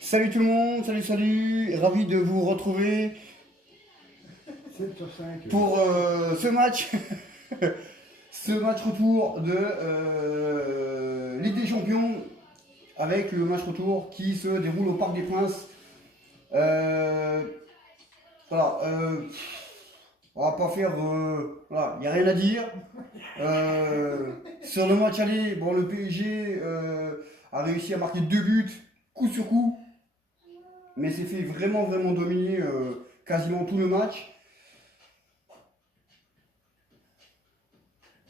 Salut tout le monde, salut, ravi de vous retrouver 7 sur 5. pour ce match, ce match retour de Ligue des Champions avec le match retour qui se déroule au Parc des Princes. Voilà, on va pas faire, voilà, il n'y a rien à dire. Sur le match aller, bon, le PSG a réussi à marquer 2 buts, coup sur coup. Mais s'est fait vraiment dominer quasiment tout le match.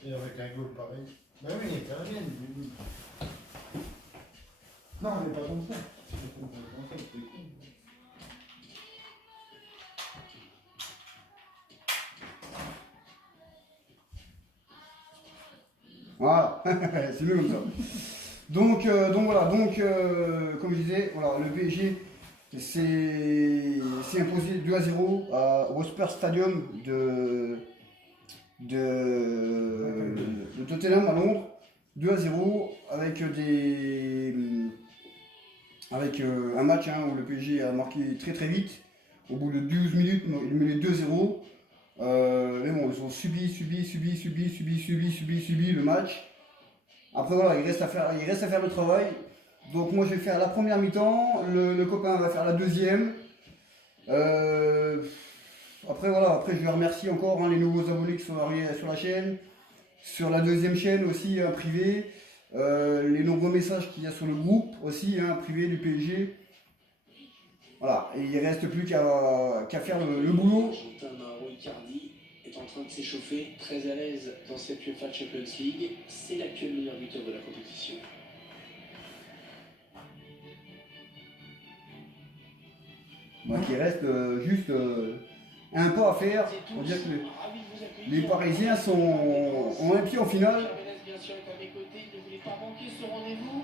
Et avec un goal pareil. Bah oui, il n'y a rien. Non, on n'est pas comme ça. Voilà, c'est mieux comme ça. Donc voilà, comme je disais, voilà, le PSG s'est imposé 2-0 au Spurs Stadium de Tottenham à Londres. 2-0 avec un match où le PSG a marqué très vite. Au bout de 12 minutes, il menait 2-0. Mais bon, ils ont subi le match. Après voilà, il reste à faire le travail. Donc moi je vais faire la première mi-temps, le copain va faire la deuxième. Après voilà, après je vais remercier encore les nouveaux abonnés qui sont arrivés sur la chaîne, sur la deuxième chaîne aussi privée, les nombreux messages qu'il y a sur le groupe aussi privé du PSG. Voilà, et il ne reste plus qu'à faire le boulot. Icardi est en train de s'échauffer, très à l'aise dans cette UEFA Champions League. C'est l'actuel meilleur buteur de la compétition. Donc il reste juste un pas à faire pour dire que les Parisiens ont un pied en finale.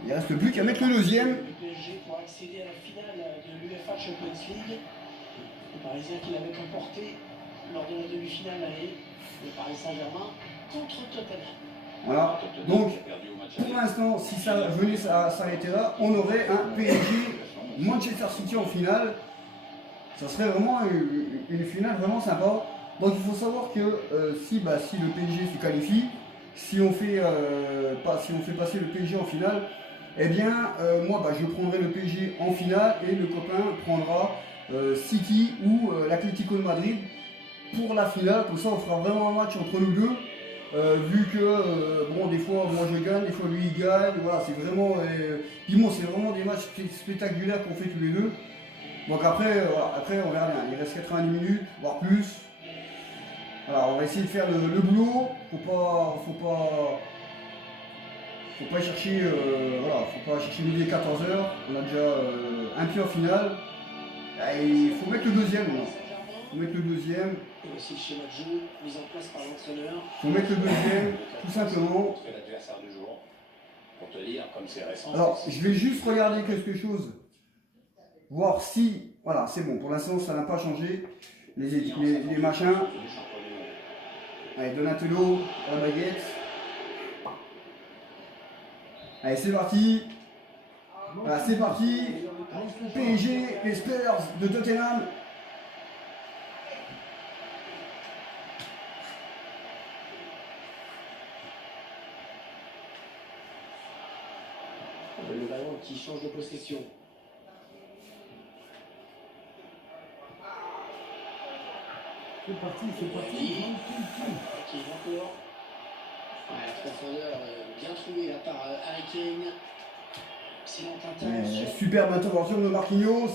Il ne reste plus qu'à mettre le deuxième. Le PSG pour accéder à la finale de l'UEFA Champions League. Les Parisiens qui l'avaient emporté lors de la demi-finale aller, le Paris Saint-Germain contre Tottenham. Voilà, donc pour l'instant, si ça venait à s'arrêter là, on aurait un PSG Manchester City en finale. Ça serait vraiment une finale vraiment sympa. Donc il faut savoir que si le PSG se qualifie, si on fait passer le PSG en finale, eh bien moi je prendrai le PSG en finale et le copain prendra City ou l'Atlético de Madrid pour la finale. Comme ça on fera vraiment un match entre nous deux. Vu que bon, des fois moi je gagne, des fois lui il gagne, voilà, c'est vraiment c'est vraiment des matchs spectaculaires qu'on fait tous les deux. Donc après on verra bien, il reste 90 minutes, voire plus. Voilà, on va essayer de faire le boulot, faut pas chercher midi et 14h, on a déjà un pied en finale. Il faut mettre le deuxième. Faut mettre le deuxième. Et aussi le schéma de jeu mis en place par l'entraîneur. Faut mettre le deuxième, tout simplement. L'adversaire du jour, pour te dire, comme c'est récent. Alors, je vais juste regarder quelque chose, voir si, voilà, c'est bon. Pour l'instant, ça n'a pas changé. Les machins. Allez, Donatello, la baguette. Allez, c'est parti. Voilà, c'est parti. PSG, les Spurs de Tottenham. Le ballon qui change de possession. C'est parti. Qui encore. La profondeur bien trouvée là par Harry Kane. Excellente intervention. Superbe intervention de Marquinhos.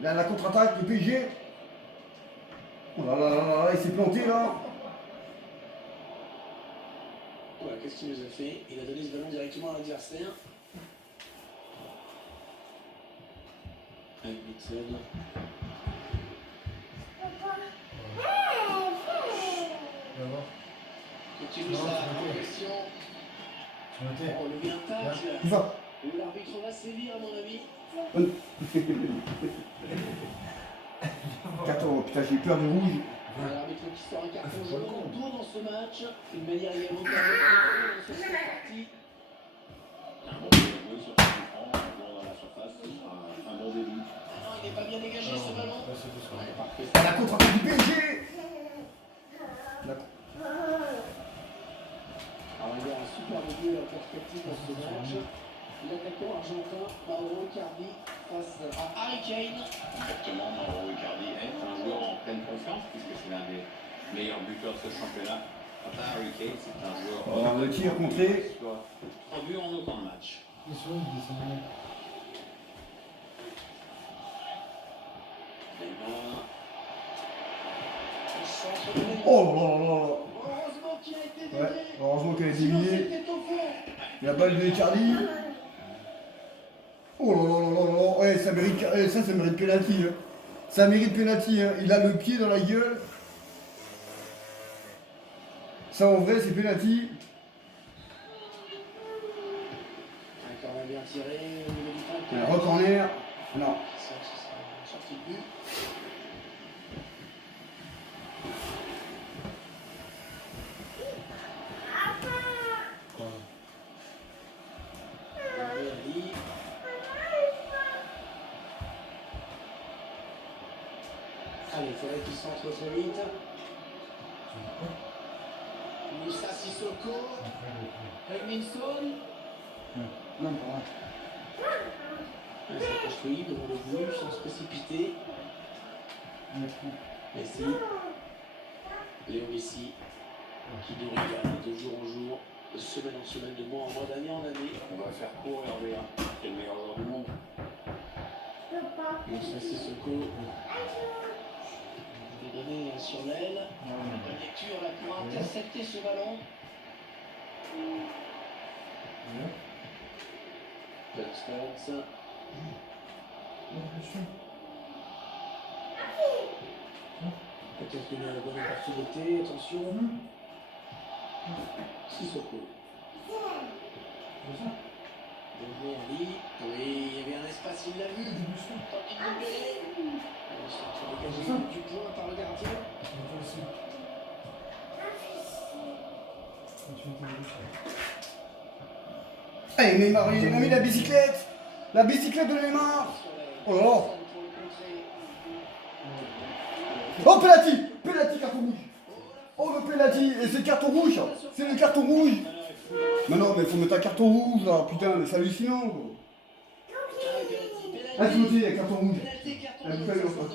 Là, la contre-attaque du PSG. Oh là là là là, il s'est planté là. Voilà, qu'est-ce qu'il nous a fait? Il a donné ce ballon directement à l'adversaire. Avec Witzel. Continue ça en question. Oh, le bien tacle. Tout ça. L'arbitre va sévir à mon avis. 14, putain, j'ai peur du rouge. L'arbitre qui sort un carton jaune tôt dans ce match. Une manière également de faire dans cette partie. Un bon joueur sur ce coup franc, dans la surface, ce sera un À la contre-attaque du PSG. Alors il y a un super milieu en perspective dans ce match. L'attaquant argentin Mauro Icardi face à Harry Kane. Exactement, Mauro Icardi est un joueur en pleine confiance puisque c'est l'un des meilleurs buteurs de ce championnat. Quant à Harry Kane, c'est un joueur. Alors, le tir contré. 3 buts en autant de matchs. Ils sont où, ils sont où? Neymar. Le centre de Neymar. Oh là là là là. Heureusement qu'il a été Ouais, dévié. heureusement qu'elle est Sinon, déviée. c'était au fond. La balle de Icardi. Oh là là là là là. Ouais, ça mérite pénalty. Hein. Ça mérite pénalty. Hein. Il a le pied dans la gueule. Ça en vrai, c'est pénalty. Un corner bien tiré au niveau du temps. Un re-corner. Non. Ça, ce sera une sortie de but. Ali. Allez, il faudrait qu'il centre très vite. Moussa Sissoko. Edmilson. Non, pas Ça construit devant le but sans se précipiter. Messi. Léo Messi. Qui nous régale de jour en jour, de semaine en semaine, de mois en mois, d'année en année. On va faire court Hervé, hein. C'est le meilleur joueur du monde. Moussa Sissoko. Je vais donner sur l'aile. La lecture là pour intercepter ce ballon. Stones. Peut-être une bonne opportunité, attention. Sissoko. Dembélé, Ali. Oui, il y avait un espace, il l'a vu. Tanguy Dembélé. Le centre dégagé du point par le gardien. Allez, Neymar, il a mis la bicyclette. La bicyclette de Neymar. Oh là là. Oh, penalty. Penalty, carton rouge. Oh, le penalty. Et c'est le carton rouge. C'est le carton rouge. Mais non, mais il faut mettre un carton rouge là. Putain, mais c'est hallucinant. Quoi. Ah, tu me dis, il y a carton rouge. Ah, vous faites l'autre.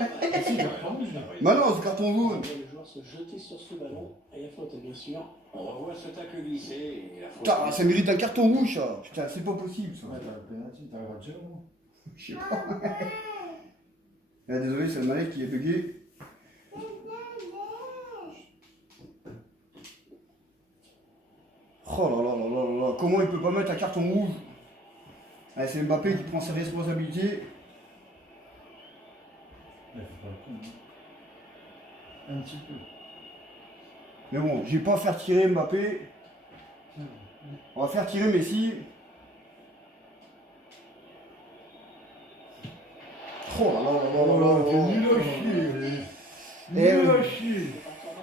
Bah non, c'est carton jaune. Le joueur se jeter sur ce ballon. Et il y a faute, bien sûr. On revoit ce tacle glissé et la faute. Putain, ça mérite un carton rouge, ça. Putain, c'est pas possible, ça. Ouais, t'as le penalty, t'as le droit de jeu, non? Je sais pas. Ah, désolé, c'est le manette qui est bugué. Oh là là là là là. Comment il peut pas mettre un carton rouge? Ah, c'est Mbappé qui prend ses responsabilités. Il faut pas le prendre. Un petit peu. Mais bon, je vais pas faire tirer Mbappé. On va faire tirer Messi. Oh là là là là là là. T'es nul à chier. Eh Nul à oui. chier.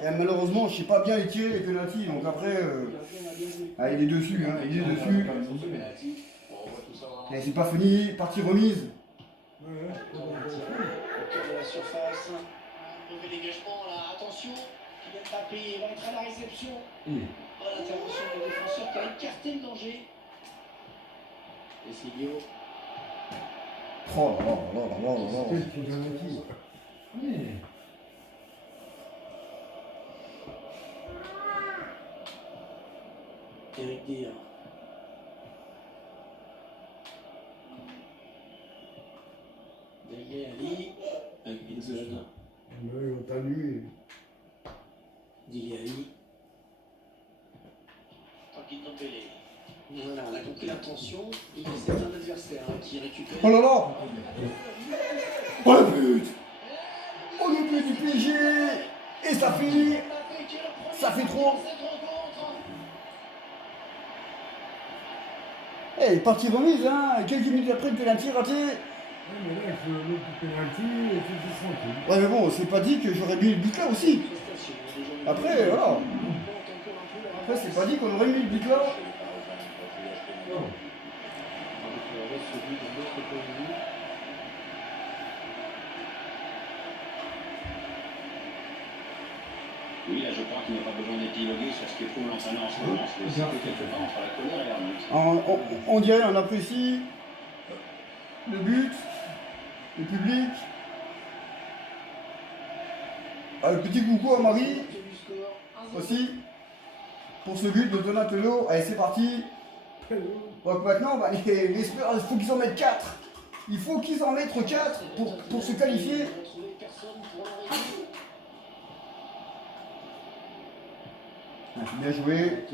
Et malheureusement, je sais pas bien les tirer les penalty, donc après, ah, il est dessus, hein, il est dessus. On revoit tout ça vraiment. Et c'est pas fini, partie remise. Ouais, ouais. Au cœur de la surface. Un mauvais dégagement là. Attention. Kylian Mbappé va être à la réception. Bonne intervention du défenseur qui a écarté le danger. Et Silvio. Oh là là là là là là là. Quel penalty. Oui. Eric Dier. Dembélé, Ali. Edmilson. Ouais, on t'a lu. Dili Ali. Tanguy Dembélé. Voilà, on a compris l'intention. Et c'est un adversaire qui récupère. Oh là là. Oh le but. Oh le but du PSG. Et ça fait trop. Eh, partie remise, hein. Quelques minutes après, le penalty raté. Ouais, mais là, il faut le penalty et tout est tranquille. Ouais, mais bon, c'est pas dit que j'aurais mis le but là aussi. Après, voilà. Après, c'est pas dit qu'on aurait mis le but là. Non. Oui, là, je crois qu'il n'y a pas besoin d'épiloguer sur ce que trouve l'entraîneur en ce moment. C'est aussi que quelque part entre la colère et l'armée. On dirait, on apprécie le but, le public. Ah, le petit coucou à Marie aussi pour ce but de Donatello. Allez, c'est parti. Donc maintenant, bah, il faut qu'ils en mettent 4. Il faut qu'ils en mettent 4 pour se qualifier. Bien joué.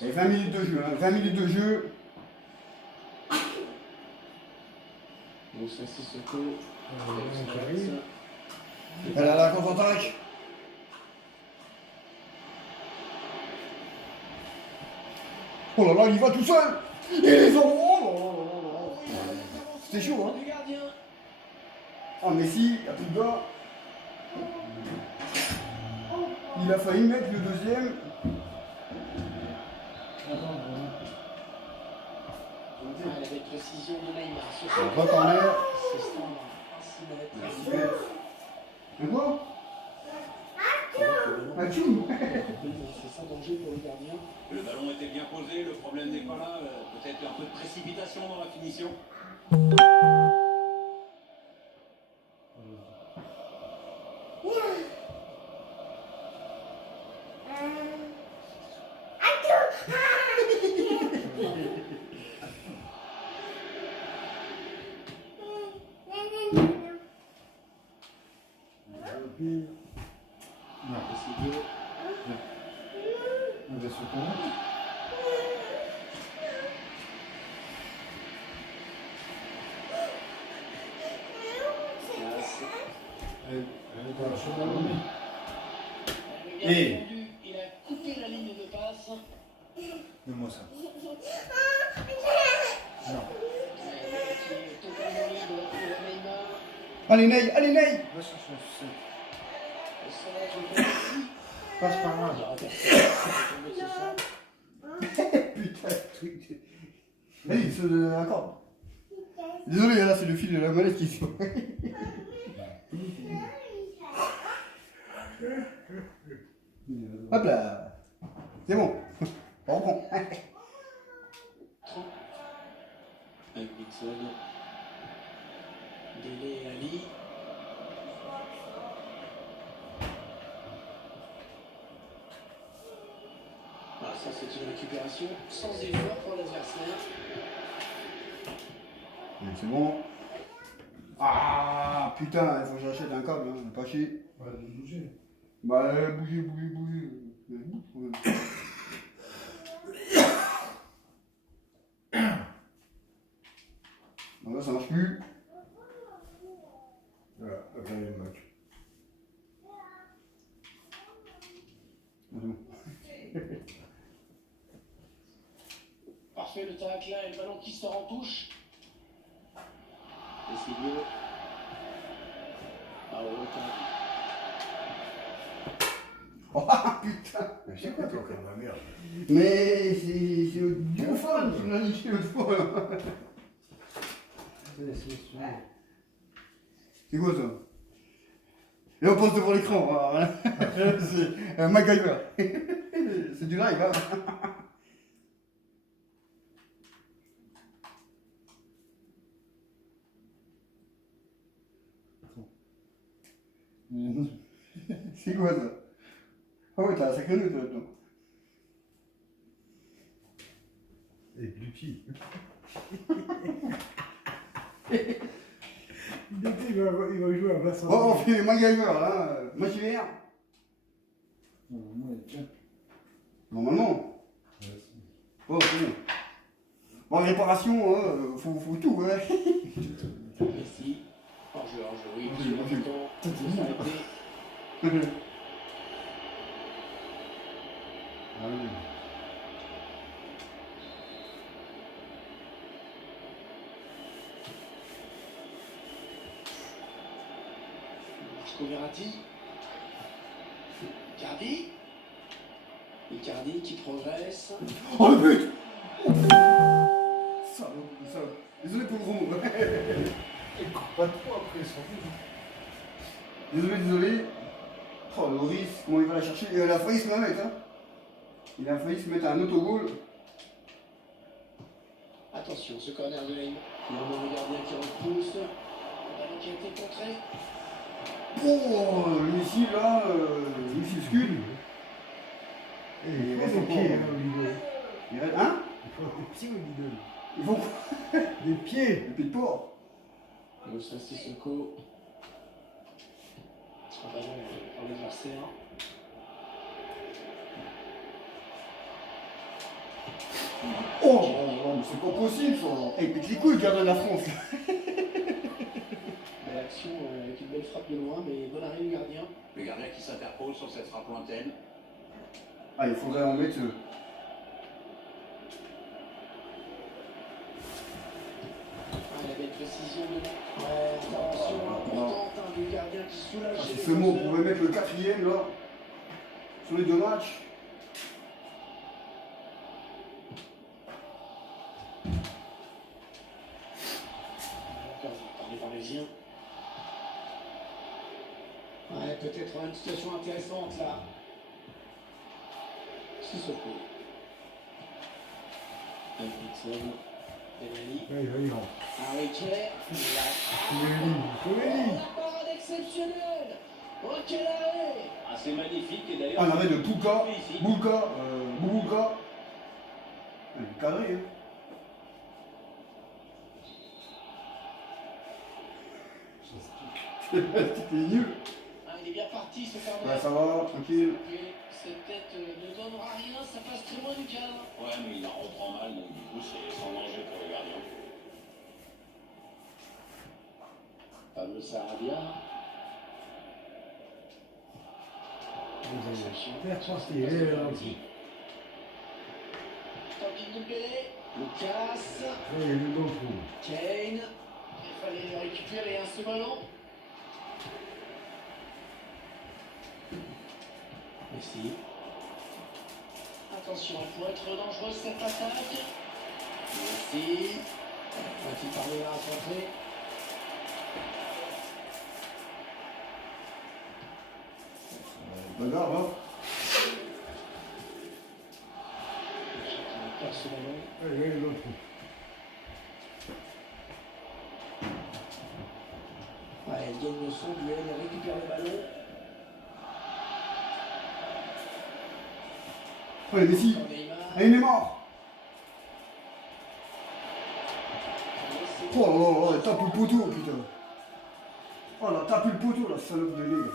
Et 20 minutes de jeu. 20 minutes de jeu. Donc ça c'est ce coup. Elle a la contre-attaque. Oh là là, il y va tout seul. Ils ont... C'était chaud, hein. Oh, Messi, il n'y a plus de gars. Il a failli mettre le deuxième. Avec précision de Neymar. On va en l'air. C'est standard. 6 mètres. Un quoi? Un tchou. C'est sans danger pour le gardien. Le ballon était bien posé, le problème n'est pas là. Peut-être un peu de précipitation dans la finition. Et il a coupé la ligne de passe. donne-moi ça. Allez Ney, allez Ney. Passe par là. Putain, truc. Allez, se d'accord. Désolé, là c'est le fil de la molette qui se... Hop là. C'est bon. On reprend. Avec Dixon. Délé et Ali. Ah, ça c'est une récupération sans effort pour l'adversaire. C'est bon. Ah putain, il faut que j'achète un câble, hein. Pas chier. Ouais, de bouger. Bah bouger. Non, là ça marche plus. Voilà, après le match. C'est bon. Parfait le tacle là et le ballon qui sort en touche. Et c'est mieux. Ah ouais, Oh putain. Mais c'est quoi toi comme la merde? Mais c'est le Buffon qui m'a niqué l'autre fois là. C'est quoi ça? Et on pose devant l'écran, voilà. C'est un MacGyver. C'est du live, hein. C'est quoi ça? Ah ouais, t'as un sacré nœud là-dedans. Et plus petit. Il va jouer à Vincent. Oh, on fait MacGyver là, machinaire. Normalement. Oh, c'est bon. Bon, réparation, hein, faut tout, ouais. Messi. Hors-jeu, oui. Marco Verratti. Icardi qui progresse. Oh le but! Ça, désolé pour le gros mot. Il court pas trop après, sans doute. Désolé. Oh, Loris, comment il va la chercher? Et il a failli se la mettre, hein. Il a failli se mettre un autogol. Attention, ce corner de Neymar. Il y a un gardien qui repousse. Le ballon qui a été contré. Oh, Lucie, là, Lucie Scud. Et Il il reste faut des pieds, encore- hein, Olivier. Il reste, hein? Il faut des pieds, Olivier. Il faut Des pieds. des pieds de porc. Moussa Sissoko. Un ballon pour l'adversaire. Oh, mais c'est pas possible, ça. Eh, il pète les couilles, le gardien de la France. Belle action avec une belle frappe de loin, mais bon arrêt du gardien. Le gardien qui s'interpose sur cette frappe lointaine. Ah, il faudrait en mettre. Ah, la belle précision de. Ouais, attention importante hein, du gardien qui soulage. Ah, les c'est ce mot, on défenseurs. pouvait mettre le 4e, là. Sur les 2 matchs. Par les Parisiens. Ouais, peut-être une situation intéressante là. Sissoko. Henriksen. Dembélé. Ouais, il rentre. Harry Kane. Koulibaly. La parade exceptionnelle. Oh, quel arrêt. Ah, c'est magnifique et d'ailleurs. Un arrêt de Pouka. Félicite. Bouka. Il est cadré, hein. C'était nul. Ah, il est bien parti ce Ouais, corner. ça va, tranquille. Et cette tête ne donnera rien, ça passe très loin du cadre. Ouais, mais il la reprend mal, donc du coup, c'est sans danger pour le gardien. Pablo Sarabia. Vous allez faire partie. Là, Tanguy Ndombele. Lucas. il est dans le trou. Kane. Il fallait le récupérer ce ballon. Messi. Attention, elle pourrait être dangereuse cette attaque. Messi. Va-t-il parler là à centrer? Bagarre, là. Chacun perd ce ballon. Il est dans le trou. Ouais, elle gagne son duel, elle récupère le ballon. Allez, Messi. Pour Neymar. Allez, Neymar. Oh, oh, elle tape le poteau, putain. Oh, elle a tapé le poteau, la salope de nègre.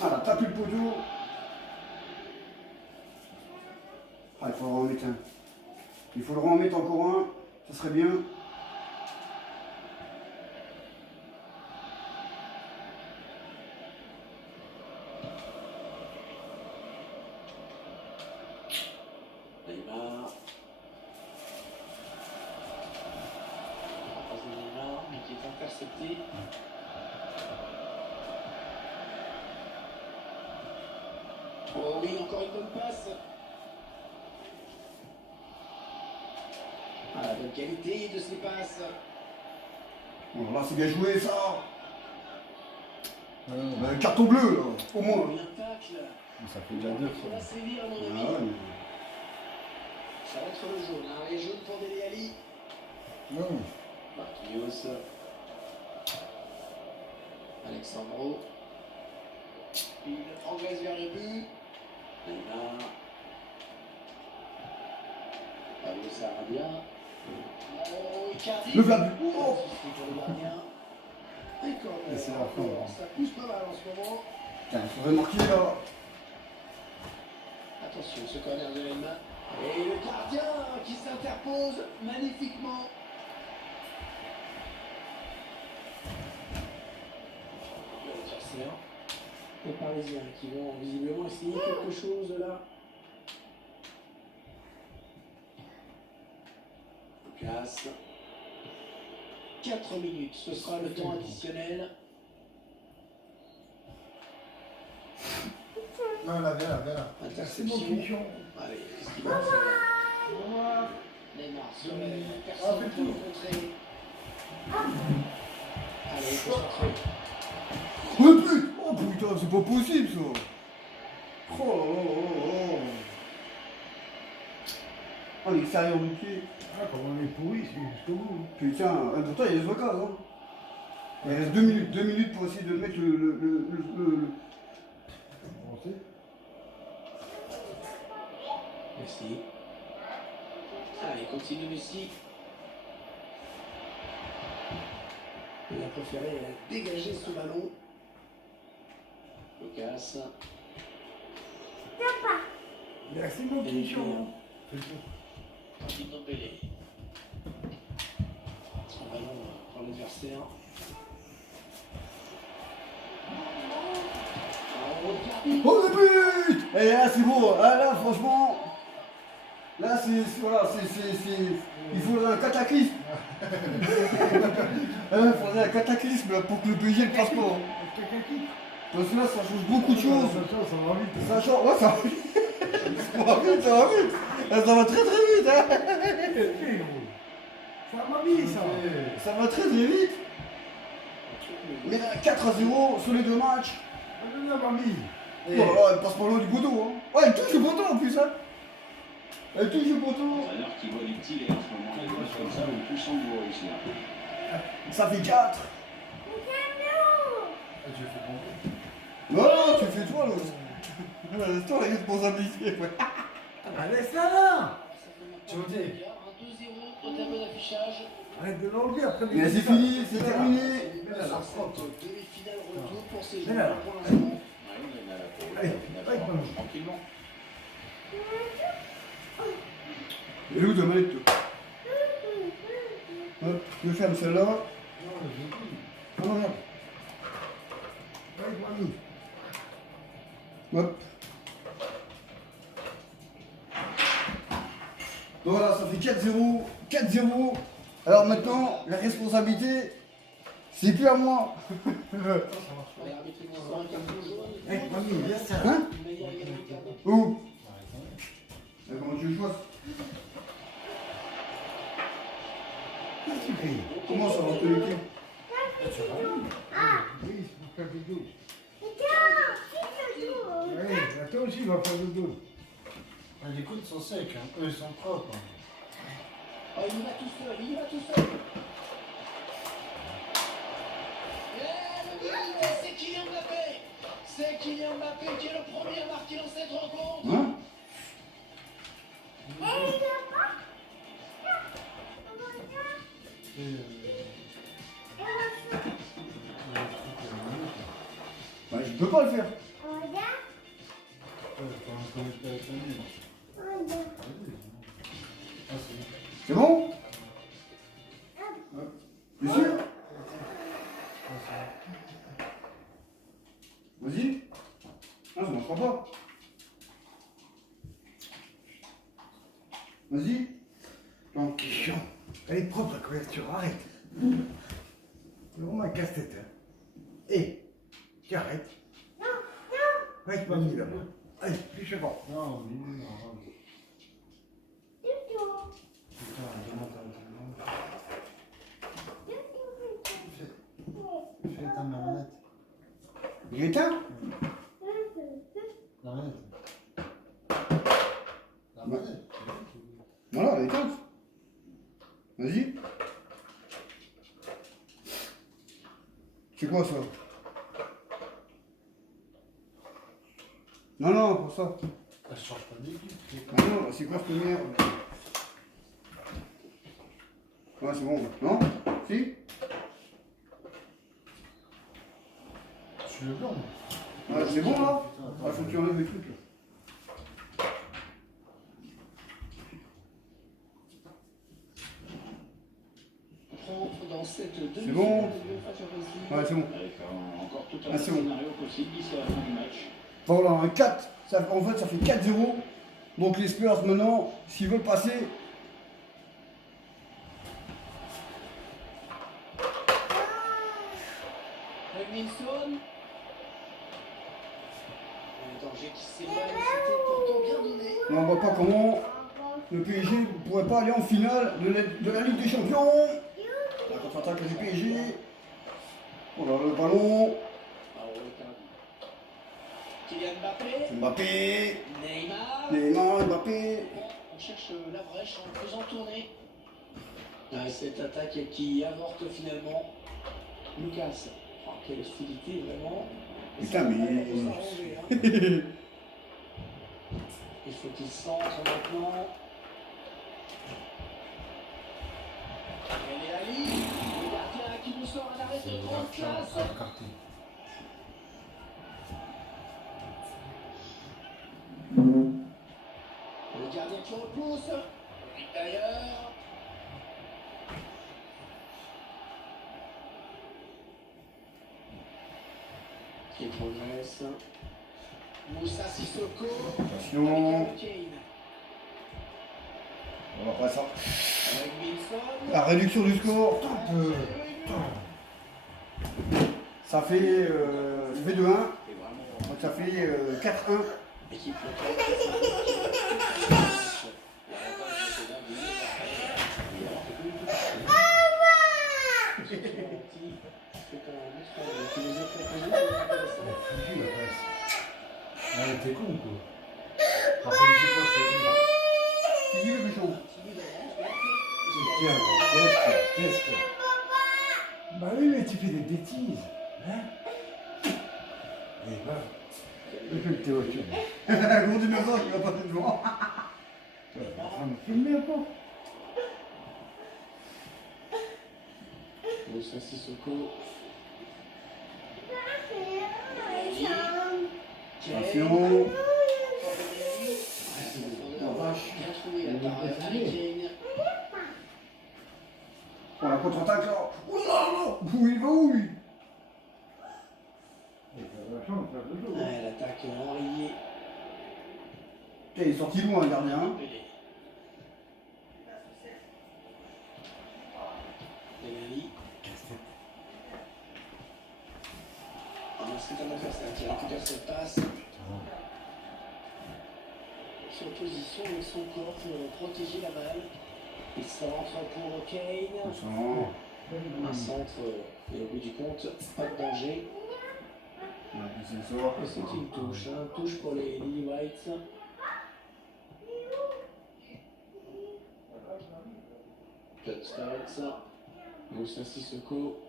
Ah, elle a tapé le poteau. Ah, il faut le remettre un. Il faut le remettre encore un. Ça serait bien. Neymar. La passe de Neymar, mais qui est intercepté. Oh oui, encore une bonne passe. Ah, la bonne qualité de ces passes. Bon, là, c'est bien joué, ça. Carton bleu, là, au moins. Oui, un tacle. Ça fait déjà deux On va fois. sévir, à mon Ah, ami. ouais, mais- Ça va être le jaune, hein. Les jaunes pour Dele Alli. Non. Marquinhos. Alexandro. Une anglaise vers le but. Neymar. Pablo Sarabia. Oh, Icardi. Le Vlad. Oh. Pour le gardien. Et corner. Et c'est la fin, hein. Ça pousse pas mal en ce moment. Putain, il faudrait marquer, là. Attention, ce corner de Neymar. Et le gardien qui s'interpose magnifiquement. L'adversaire. Les Parisiens qui vont visiblement essayer quelque chose là. Lucas. 4 minutes, ce sera le temps additionnel. Non, la verre. C'est mon Interception. pigeon. Allez, qu'est-ce qu'il va faire? Neymar serait personne pour le contrer. Allez, concentré. Oh putain, c'est pas possible ça. Oh là là là là. Oh l'extérieur du pied. Ah, comme on est pourri, c'est jusqu'au bout. Putain, pourtant il reste occasion. Hein. Il reste 2 minutes pour essayer de mettre le... On sait. Merci. Allez, continue Messi. Il a préféré dégager ce ballon. Lucas. Merci mon petit chou. C'est tout. Ndombele. Son ballon pour l'adversaire. Oh le but. Et là c'est beau, ah, là franchement, là voilà, il faudrait un cataclysme. Il faudrait un cataclysme là, pour que le PSG ne passe pas. Parce que là ça change beaucoup de choses. Ça va vite. Ça change, ouais ça va vite. Ça va vite, ça va vite. Ça va très vite. Hein. Ça m'a mis ça. Ça va très vite. Mais là 4-0 sur les 2 matchs. La mamie. Oh là là, elle passe pas loin du poteau. Hein. Ouais, elle touche le poteau en plus. Hein. Elle touche le poteau. L'entraîneur qui voit du petit, en ce moment, les gosses comme ça, le plus en gros ici. Ça fait 4. J'ai fait tomber. Non, tu fais toi là. C'est toi la responsabilité. Ouais. Ah, laisse-la là. Tu vois, 2-0 au tableau d'affichage. Arrête de l'enlever après. Mais c'est fini, c'est terminé. Demi-finale retour pour ces Mais joueurs là. pour l'instant. Allez, allez, tranquillement. Et où de manette toi? Hop, je ferme celle-là. Ah non, regarde. avec mamie. Hop. Donc voilà, ça fait 4-0. 4-0. Alors maintenant, la responsabilité, c'est plus à moi. L'arbitre existant, un carton jaune. Avec mamie, viens ça. Hein? Une manière également de garder. Où? Comment tu le choisis? Comment ça va te le dire? Oui, c'est pour faire dodo. Oui, toi aussi, il va faire dodo. Ah, les coudes sont secs, hein. Eux, ils sont propres. Hein. Oh, il y va tout seul, il y va tout seul. Et le but, c'est Kylian Mbappé. C'est Kylian Mbappé qui est le premier à marquer dans cette rencontre. Hein? Et, Bah, je peux pas le faire. faut en connecter avec la nuit. Ah, c'est bon. C'est bon? T'es sûr? Vas-y. Non, ça marchera pas. Vas-y. Non. Chiant. Elle est propre la couverture, arrête. C'est vraiment un casse-tête. Hein. Hé, tu arrêtes. Non, non. Avec mamie là-bas. Allez, plus je vois. Non, mais non. Putain, demande à fais ta marionnette. Il est éteint? La marionnette. La marionnette. Voilà, elle est éteinte. Vas-y. C'est quoi ça? Non, non, pour ça. Elle change pas d'équipe. Ah non, c'est quoi cette merde? Ouais, c'est bon. Non? Si? Je suis le blanc. Ouais, c'est bon là? Ah, faut que tu enlèves les trucs là. Rentre dans cette demi-finale bon. de l'UEFA Champions League. Ouais, c'est bon. Avec encore tout Ah, un c'est bon. scénario possible d'ici à la fin du match. Voilà, un 4. Ça, en fait, ça fait 4-0. Donc les Spurs maintenant, s'ils veulent passer, Hugminson. Un danger qui s'éloigne, c'était pourtant bien donné. on voit pas comment le PSG ne pourrait pas aller en finale de la Ligue des Champions. Là, quand contre-attaque du PSG. Oh là, le ballon. Kylian Mbappé. Mbappé. Neymar. Neymar, Mbappé. On cherche la brèche en le faisant tourner. Ah, cette attaque qui avorte finalement. Lucas. Oh, quelle hostilité vraiment. Putain, mais. Il faut qu'il centre maintenant. Et Ali, le gardien qui nous sort un arrêt de grande classe. Le gardien qui repousse. D'ailleurs. Qui progresse. Moussa Sissoko. Attention. On va passer. Avec Wilson. La réduction du score. Ça fait 2-1. Donc ça fait 4-1. Équipe Ah, t'es con quoi. Après une fois, je t'ai dit. C'est qui le méchant? Tiens, qu'est-ce qu'il y a? Bah oui, mais tu fais des bêtises. Hein? Et bah, t'es au cul. Gros dinosaure qui va passer devant. Tu vas me filmer ou pas? Moussa Sissoko. Attention. Bien trouvé la part Harry Kane. Pour la contre-attaque là. Oh là là. Où il va où lui? Ouais, l'attaque enrayée. Il est sorti loin le gardien. Benali. Ah non, c'est un adversaire qui récupère cette passe. Sur position avec son corps pour protéger la balle. Il centre pour Kane. Attention. Un centre et au bout du compte, pas de danger. Et c'est une touche, hein. Touche pour les Lily Whites. Touchdown. Moussa Sissoko.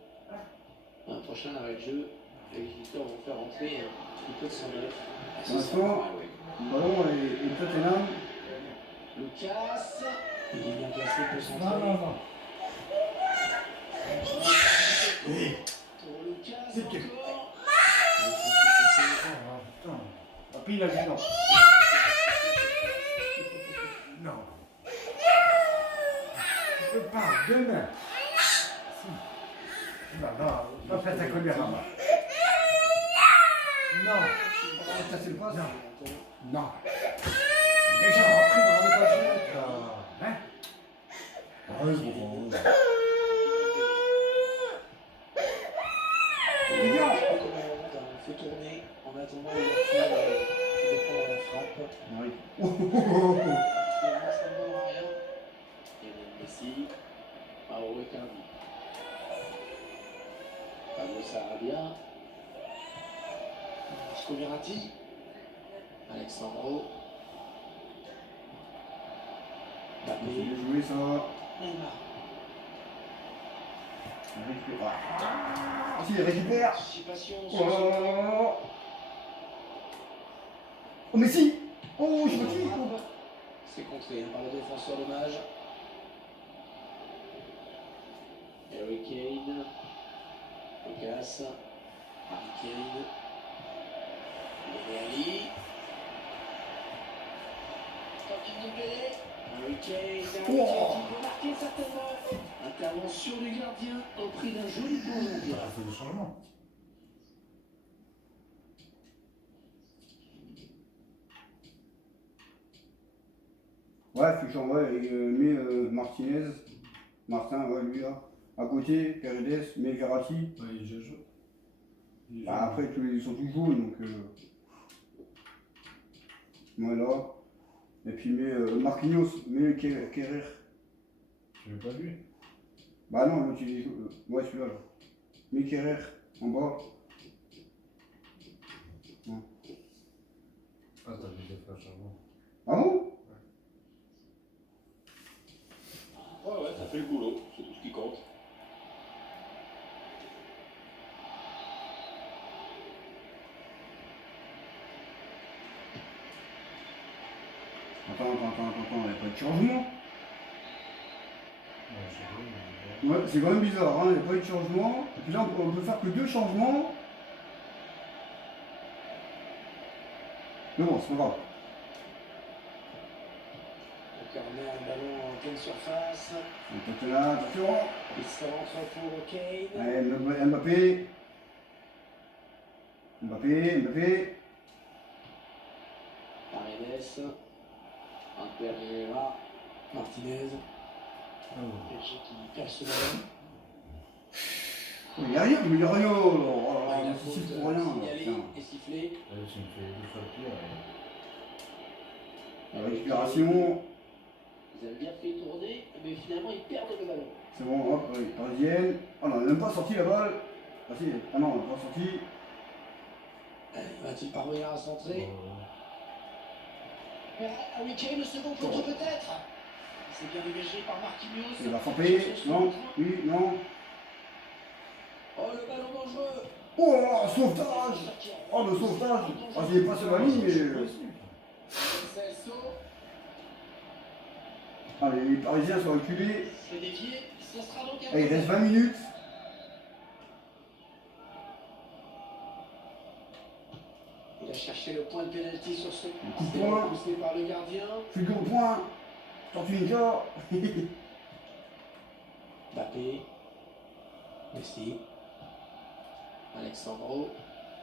Un prochain arrêt de jeu. Les visiteurs vont faire entrer un petit peu de son œuf. Attention. Ballon et Tottenham. Lucas. Il est bien placé pour son Non, non, non. Pour Lucas, C'est que- encore. Putain. Papy, il a dit non. Non. Je peux pas, demain. Si. Non, non, pas faire ta colère à moi. Non. Ça c'est le passe. Non. Non. Déjà, après, on va remettre un jeu, là. Hein? Ouais, bon. On fait tourner en attendant l'ouverture de prendre la frappe. Oui. Finalement, ça ne donne rien. Lionel Messi. Mauro Icardi. Pablo Sarabia. Marco Verratti. Alexandro. Il Mbappé. faut bien jouer ça. Neymar. Il récupère. Ah, si, il récupère. Anticipation Oh sur là ce là là là là. Oh mais si. Oh je me dis. C'est contré par le défenseur dommage. Harry Kane. Lucas. Harry Kane. Benali. Tentine de Pelé. Harry Kane. Harry Kane qui peut marquer certainement. Intervention du gardien au prix d'un joli plongeon. Il a fait des changements. Ouais, faut que j'envoie et met Martinez. Martin, ouais, lui là. À côté, Paredes, met Verratti. Ouais, il joue. Il Bah, après, ils sont tous jaunes donc. Voilà. Et puis met Marquinhos, met Kerrer. Tu veux pas lui? Bah non, l'autre il est. Ouais, celui-là. Là. Mikerer, en bas. Ah, t'as vu des flashs avant. Ah bon? Ouais, ça fait le boulot, c'est tout ce qui compte. Attends, il n'y a pas de changement. Ouais, je sais pas, mais... Ouais, c'est quand même bizarre, hein, il n'y a pas eu de changement. Et puis là, on peut faire que 2 changements. Mais bon, c'est pas grave. Le corner, le ballon en pleine surface. Donc là, attention. Il centre pour Kane. Allez, Mbappé. Mbappé. Paredes. Pereira. Martinez. Ah ouais. PSG qui perce le ballon. Il n'y a rien, il y a rien. Oh là Il là, a c'est faute pour rien. signalée Putain. et sifflée. Là, tu me fais 2 fois le pire. La récupération. Ils avaient bien fait tourner, mais finalement ils perdent le ballon. C'est bon, hop, oui, parisienne. Oh non, elle n'a même pas sorti la balle. Ah si, ah non, elle n'a pas sorti. Va-t-il parvenir à centrer? Ouais. Harry Kane, le second poteau peut-être. C'est bien dégagé par Marquinhos. Il va frapper. Non, oui, non. Oh, le ballon dangereux. Oh là, sauvetage. Oh, le sauvetage. Ah, il est pas sur la ligne, mais. Celso. Ah, les Parisiens sont reculés. C'est dévié. Ce sera donc un. Ah, il reste 20 minutes. Il a cherché le point de pénalty sur ce coup de c'est poing. repoussé par le gardien. Fugo au point. Tortue Ninja. Mbappé. Messi. Alexandro.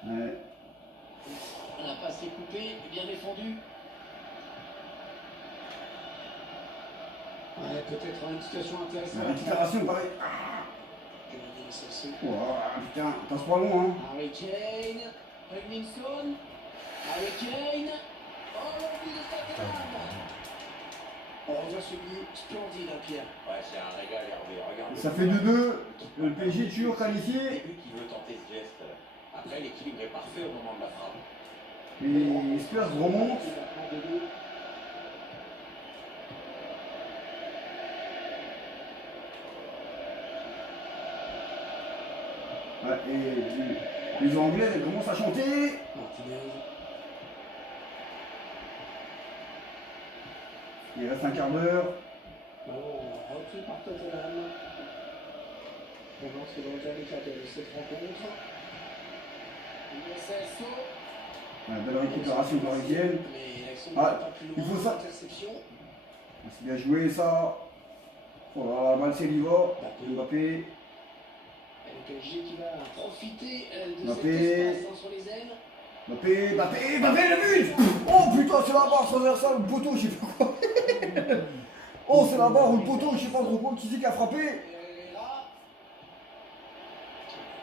Ouais. La passe est coupée, bien défendue. Ouais, peut-être une situation La intéressante. récupération, pareil. Giovanni Celso. Oh, putain, passe pas long, hein. Harry Kane. Hugminson. Harry Kane. Oh, le but de Tottenham. On revoit ce but splendide, hein, Pierre. Ouais, c'est un régal, Hervé. Regarde. Ça fait 2-2. Le PSG est toujours Au qualifié. début, qui veut tenter ce geste. Après, l'équilibre est parfait au moment de la frappe. Les Spurs remontent. Ouais, et les Anglais commencent à chanter. Martinez. Il reste un quart d'heure. Ballon repris par Tottenham. On lance dans le dernier de cette rencontre. Celso. Ouais, belle récupération parisienne. Mais l'action Ah, n'est pas plus loin. il faut ça. Interception. C'est bien joué ça. Oh là là, la balle c'est Liva. Mbappé. Et le PSG qui va profiter de Mbappé. cet espace sur les ailes. Mbappé, le but. Oh putain, c'est la barre transversale, le poteau, je sais pas quoi. Oh, c'est la barre ou le poteau, je sais pas trop quoi. Qui c'est qui a frappé?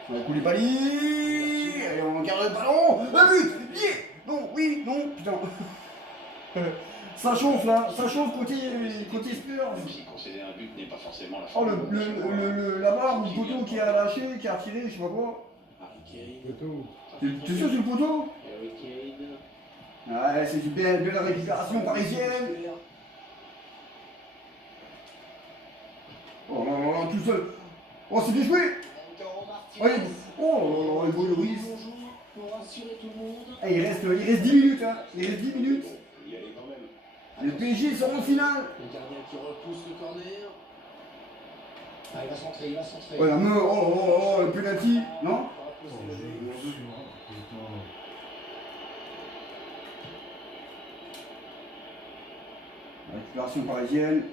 Pereira. Koulibaly. Allez, on garde le ballon. Le but. Yeah. Non, oui, non, putain. Ça chauffe là, ça chauffe côté Spurs. Si concéder un but n'est pas forcément la Oh, frappe. la barre ou le poteau qui a lâché, qui a tiré, je sais pas quoi. Harry Kane. Poteau. T'es sûr c'est le poteau? Harry Kane. Ouais, c'est une belle récupération parisienne. Oh là là là, tout seul. Oh, c'est bien joué. Lautaro Ouais, Martinez. oh là là, il voit le risque. Bonjour pour rassurer tout le monde. Eh, il reste 10 minutes, hein. Il reste 10 minutes. Il y allait quand même. Le PSG sera en finale. Le gardien qui repousse le corner. Ah, il va centrer, il va centrer. Ouais, la main, oh, le penalty, non? Oh, j'ai eu sûr. Putain. La récupération parisienne.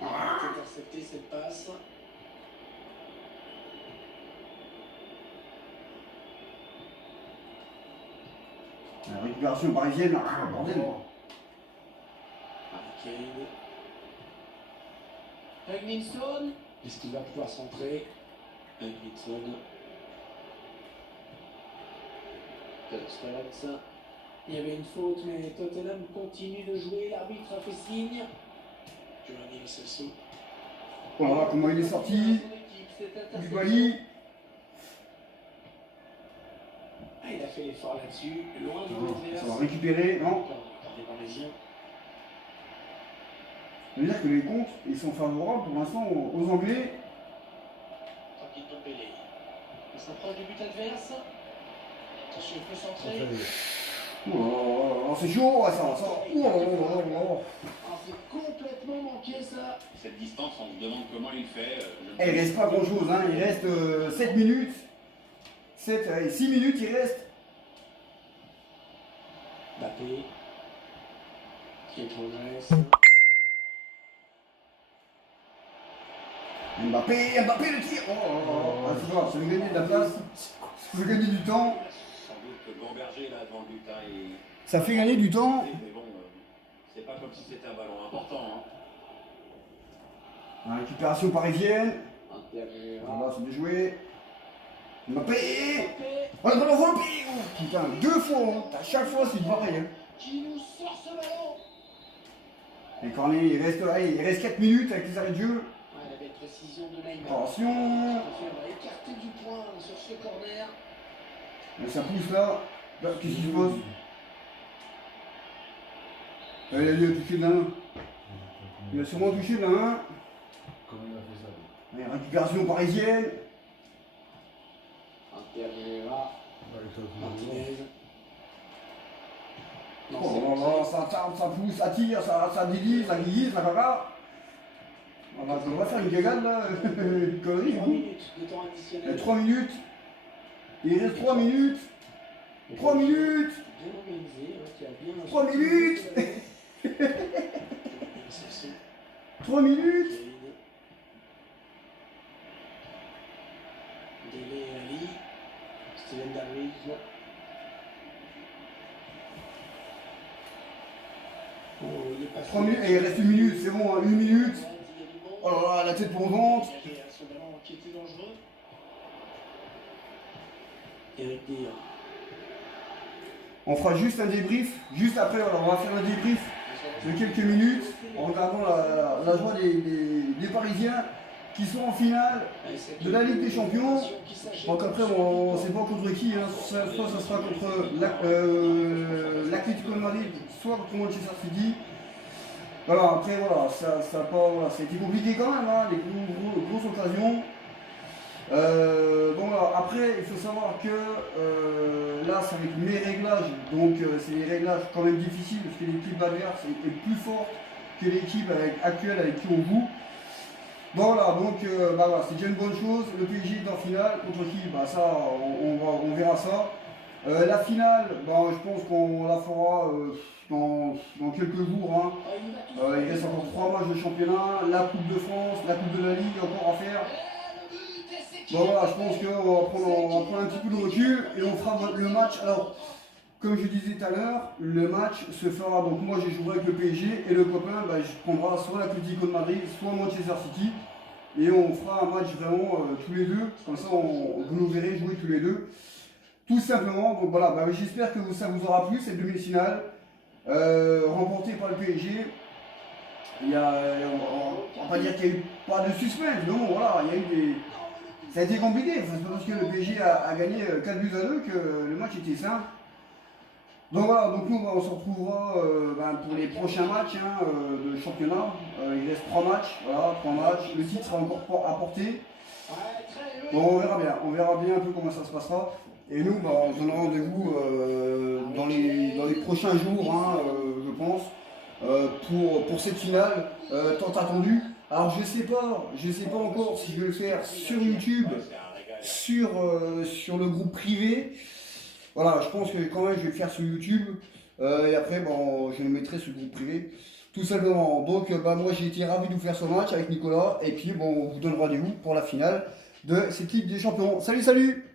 Il a intercepté cette passe. La récupération parisienne. Ah, bordel. Harry Kane. Hugminson. Est-ce qu'il va pouvoir centrer? Hugminson. Touchdown. Il y avait une faute, mais Tottenham continue de jouer. L'arbitre a fait signe. Giovanni Celso. Oh là là, comment il est sorti. cette interception. Koulibaly. Ah, il a fait l'effort là-dessus, loin de l'adversaire. Ça va récupérer, non? Regardez Parisien. Ça veut dire que les comptes, ils sont favorables pour l'instant aux Anglais. Tranquille de Pelé. On s'approche du but adverse. Attention, il peut Ça centrer. fait des- Oh, c'est chaud, ça va, ça va. Ah, c'est complètement manqué ça. Cette distance, on se demande comment il fait. Eh, il reste pas grand chose, hein. Il reste 7 minutes. 6 minutes, il reste. Mbappé. Qui progresse. Mbappé le tir. Oh, ah, c'est bon, ça veut gagner de la place. Ça veut gagner du temps. Sans doute que Gamberger, là, devant le but, hein, Ça fait gagner du temps. mais bon, c'est pas comme si c'était un ballon important. Hein. La récupération parisienne. Intérieur. Voilà, c'est bien joué. Mbappé. Mbappé. Oh, le ballon volé. Oh, putain, 2 fois. Hein. À chaque fois, c'est pareil. Hein. Qui nous sort ce ballon. Les cornets, il reste 4 minutes avec les arrêts de jeu. Ah, la belle précision de Neymar. Attention. On va écarter du point sur ce corner. Et ça pousse là. Là, qu'est-ce qui se passe? Il a dû toucher de la main. Il a sûrement touché de la main. Comment il a fait ça lui? Allez, récupération parisienne. Intérieur. Avec toi, tout le monde. Martinez. Non, Oh c'est là bon, là, ça pousse, ça tire, ça dévie, ça glisse, ça caca. On va faire une cagade là, une connerie. 3 Hein. minutes de temps Il y a additionnel. 3 minutes. Il reste 3 minutes. 3 minutes. Bien organisé, hein, qui a bien 3 minutes. 3 minutes. Dele Ali. Steven Darwin. Oh, il est pas 3 minutes, et il reste 1 minute, c'est bon, 1 minute. Oh là là, la tête pendante. Ce ballon qui était dangereux. Eric Dier. On fera juste un débrief, juste après, alors on va faire un débrief de quelques minutes en regardant la joie des Parisiens qui sont en finale de la Ligue des Champions. Donc après, on ne sait pas contre qui, hein. Soit ça sera contre l'Atlético de Madrid, soit contre Manchester City. Voilà, après, voilà, ça a été compliqué quand même, hein, les grosses occasions. Bon, alors, après, il faut savoir que là, c'est avec mes réglages, donc c'est des réglages quand même difficiles parce que l'équipe adverse est plus forte que l'équipe actuelle avec qui on joue. Bon, voilà, donc bah, voilà, c'est déjà une bonne chose. Le PSG est en finale, contre qui bah, ça, on verra ça. La finale, bah, je pense qu'on la fera dans quelques jours. Hein. Il reste encore 3 matchs de championnat, la Coupe de France, la Coupe de la Ligue encore à faire. Bon voilà, je pense qu'on va prendre un petit peu de recul et on fera le match. Alors, comme je disais tout à l'heure, le match se fera, donc moi je jouerai avec le PSG et le copain, bah, je prendra soit l'Atlético de Madrid, soit Manchester City. Et on fera un match vraiment tous les deux, comme ça vous nous verrez jouer tous les deux. Tout simplement, donc voilà, bah, j'espère que ça vous aura plu, cette demi-finale, remportée par le PSG. On va pas dire qu'il n'y a eu pas de suspense, non, voilà, il y a eu des... Ça a été compliqué, c'est pas parce que le PSG a gagné 4 buts à 2 que le match était simple. Donc voilà, donc nous on se retrouvera pour les prochains matchs hein, de championnat. Il reste 3 matchs, voilà, 3 matchs. Le titre sera encore à porter. Bon, on verra bien un peu comment ça se passera. Et nous, on se donnera rendez-vous dans les prochains jours, hein, je pense, pour cette finale tant attendue. Alors je sais pas encore si je vais le faire sur YouTube, sur le groupe privé. Voilà, je pense que quand même je vais le faire sur YouTube. Et après, je le mettrai sur le groupe privé. Tout simplement. Donc moi j'ai été ravi de vous faire ce match avec Nicolas. Et puis on vous donne rendez-vous pour la finale de cette Ligue des Champions. Salut, salut!